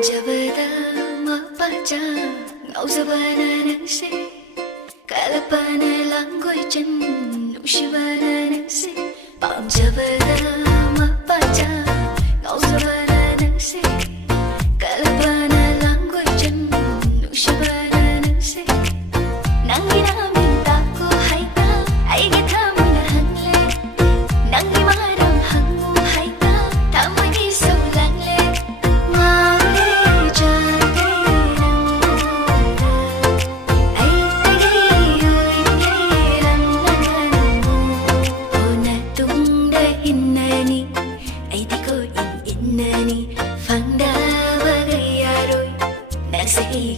Pamjabada mapacha ngausabana nangse kalapana langoy chan nushibana nangse Pamjabada mapacha ngausabana nangse kalapana langoy chan nushibana nangse nangi namin tako haita ay gitamo na hangle nangi maram hangu haita tamo di saulangle Say